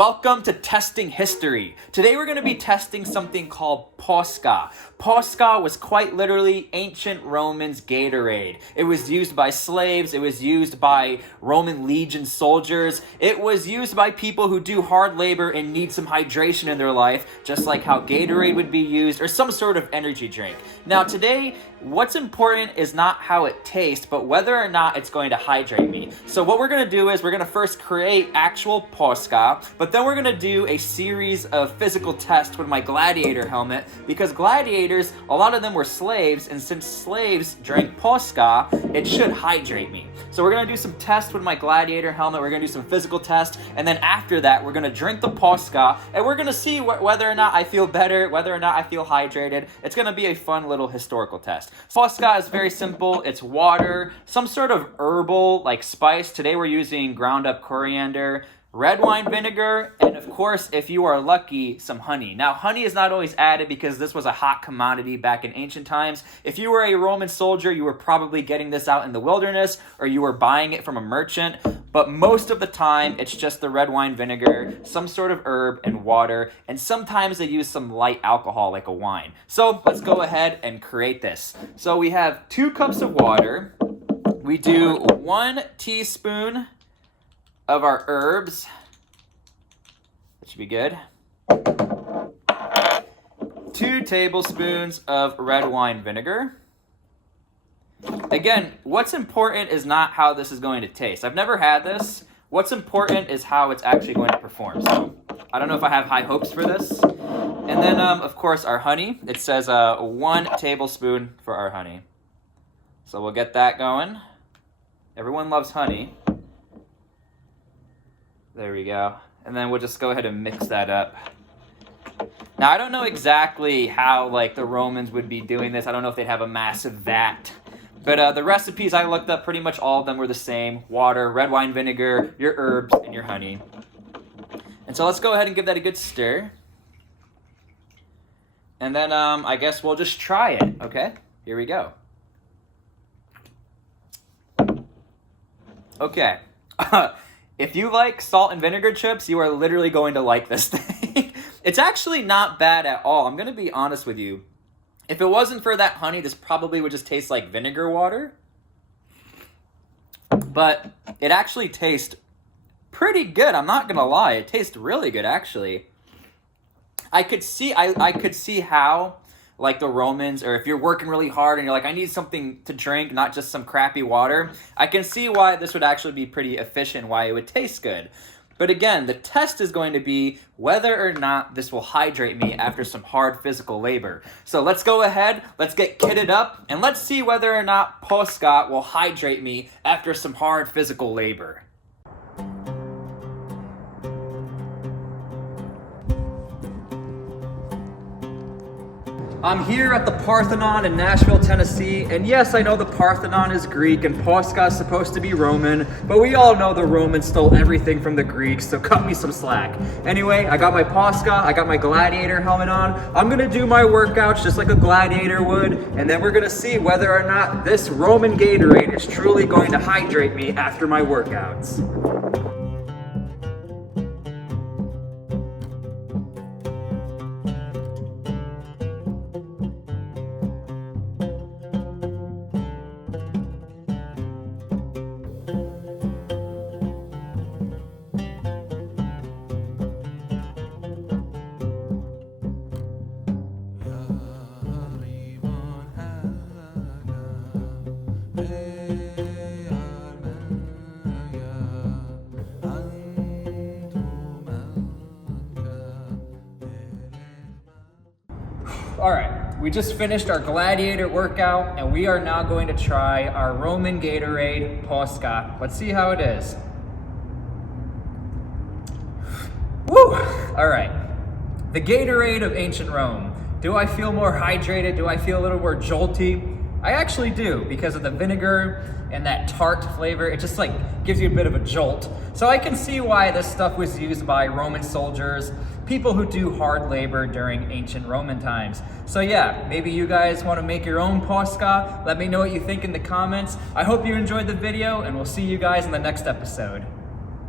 welcome to Testing History. Today we're going to be testing something called Posca. Posca was quite literally ancient Romans' Gatorade. It was used by slaves, it was used by Roman legion soldiers, it was used by people who do hard labor and need some hydration in their life, just like how Gatorade would be used, or some sort of energy drink. Now today, what's important is not how it tastes, but whether or not it's going to hydrate me. So what we're going to do is we're going to first create actual Posca, but then we're going to do a series of physical tests with my gladiator helmet, because gladiators, a lot of them were slaves, and since slaves drank Posca, it should hydrate me. So we're going to do some tests with my gladiator helmet, we're going to do some physical tests, and then after that, we're going to drink the Posca, and we're going to see whether or not I feel better, whether or not I feel hydrated. It's going to be a fun little historical test. Posca is very simple. It's water, some sort of herbal like spice. Today we're using ground up coriander, red wine vinegar, and of course, if you are lucky, some honey. Now, honey is not always added because this was a hot commodity back in ancient times. If you were a Roman soldier, you were probably getting this out in the wilderness, or you were buying it from a merchant. But most of the time, it's just the red wine vinegar, some sort of herb, and water. And sometimes they use some light alcohol like a wine. So let's go ahead and create this. So we have 2 cups of water. We do 1 teaspoon of our herbs. That should be good. 2 tablespoons of red wine vinegar. Again, what's important is not how this is going to taste. I've never had this. What's important is how it's actually going to perform. So I don't know if I have high hopes for this. And then, of course, our honey. It says 1 tablespoon for our honey. So we'll get that going. Everyone loves honey. There we go. And then we'll just go ahead and mix that up. Now, I don't know exactly how like the Romans would be doing this. I don't know if they'd have a massive vat. But the recipes I looked up, pretty much all of them were the same. Water, red wine vinegar, your herbs, and your honey. And so let's go ahead and give that a good stir. And then I guess we'll just try it, okay? Here we go. Okay. If you like salt and vinegar chips, you are literally going to like this thing. It's actually not bad at all. I'm going to be honest with you. If it wasn't for that honey, this probably would just taste like vinegar water. But it actually tastes pretty good. I'm not going to lie. It tastes really good, actually. I could see how, like the Romans, or if you're working really hard and you're like, I need something to drink, not just some crappy water, I can see why this would actually be pretty efficient, why it would taste good. But again, the test is going to be whether or not this will hydrate me after some hard physical labor. So let's go ahead, let's get kitted up, and let's see whether or not Posca will hydrate me after some hard physical labor. I'm here at the Parthenon in Nashville, Tennessee, and yes, I know the Parthenon is Greek and Posca is supposed to be Roman, but we all know the Romans stole everything from the Greeks, so cut me some slack. Anyway, I got my Posca, I got my gladiator helmet on. I'm gonna do my workouts just like a gladiator would, and then we're gonna see whether or not this Roman Gatorade is truly going to hydrate me after my workouts. All right, we just finished our gladiator workout and we are now going to try our Roman Gatorade Posca. Let's see how it is. Woo! All right, the Gatorade of ancient Rome. Do I feel more hydrated? Do I feel a little more jolty? I actually do, because of the vinegar and that tart flavor. It just like gives you a bit of a jolt. So I can see why this stuff was used by Roman soldiers, people who do hard labor during ancient Roman times. So yeah, maybe you guys want to make your own Posca. Let me know what you think in the comments. I hope you enjoyed the video, and we'll see you guys in the next episode.